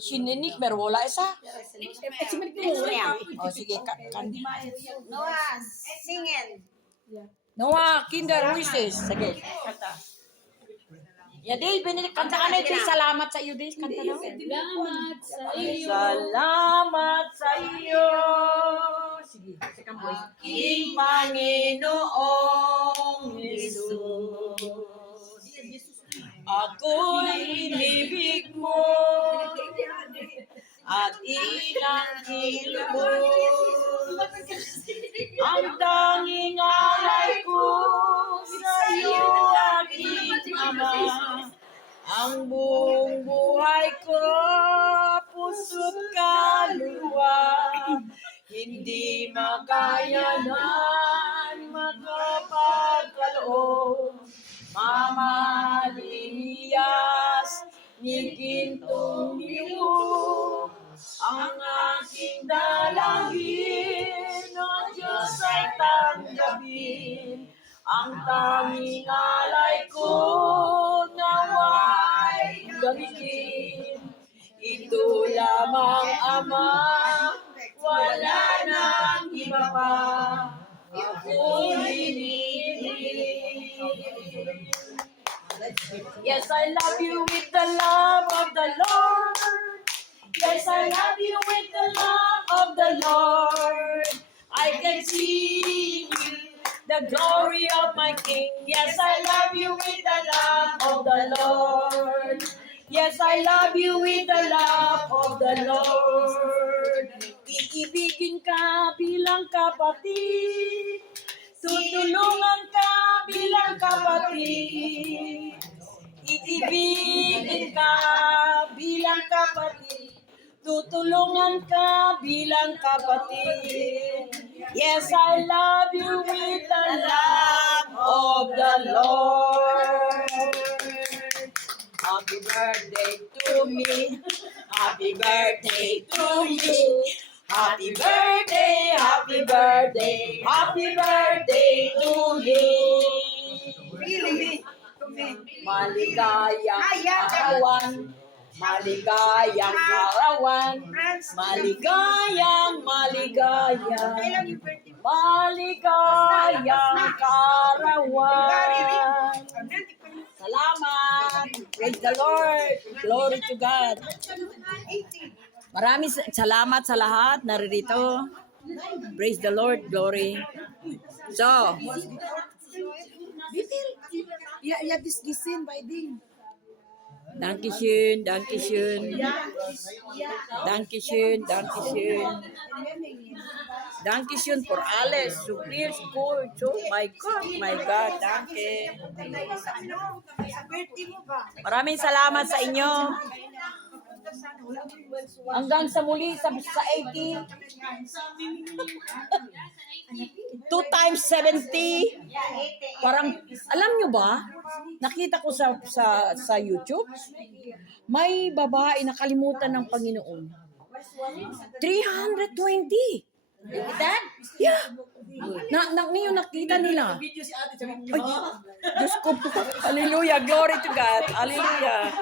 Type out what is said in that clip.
Sininik, pero wala isa. O sige, Noah, singing. Noah, Kinder Wishes. Sige, kanta. Ya, Dave, kanta ka na ito. Salamat sa iyo, Dave. Kanta na. Salamat sa iyo. Salamat sa iyo. Sige, second voice. Aking Panginoong Jesus, ako'y inibig mo at inakilubos. Ang tanging alay ko sa iyo, aking Ama. Ang buong buhay ko, puso't kaluluwa, hindi makayanan makapagkaloob. Mamaliyas ni Gintong Niyo, ang aking dalangin, O Diyos ay tanggapin. Ang tanging alay ko naway gamitin. Ito lamang, Ama, wala nang iba pa. Ako'y inibig. Yes, I love you with the love of the Lord. Yes, I love you with the love of the Lord. I can see the glory of my King. Yes, I love you with the love of the Lord. Yes, I love you with the love of the Lord. Iibigin ka bilang kapatid. Tutulungan ka bilang kapatid. Iibigin ka bilang kapatid. Tutulungan ka bilang kapatid. Yes, I love you with the love of the Lord. Happy birthday to me. Happy birthday to me. Happy birthday, happy birthday, happy birthday to me. Maligayang arawan. Maligayang arawan, maligayang, maligayang, maligayang karawan. Salamat. Praise the Lord. Glory to God. Maraming salamat sa lahat naririto. Praise the Lord. Glory. So, Ja, das gesehen bei denen. Dankeschön, Dankeschön. Dankeschön, Dankeschön. Dankeschön for alles. So viel good. So, my God, danke. Maraming salamat sa inyo. Hanggang sa muli sa 80. 2 times 70. Parang, alam nyo ba, nakita ko sa YouTube, may babae na kalimutan ng Panginoon. 320. That? Yeah. Ngayon nakita nila. Ay, Diyos ko. Hallelujah. Glory to God. Hallelujah.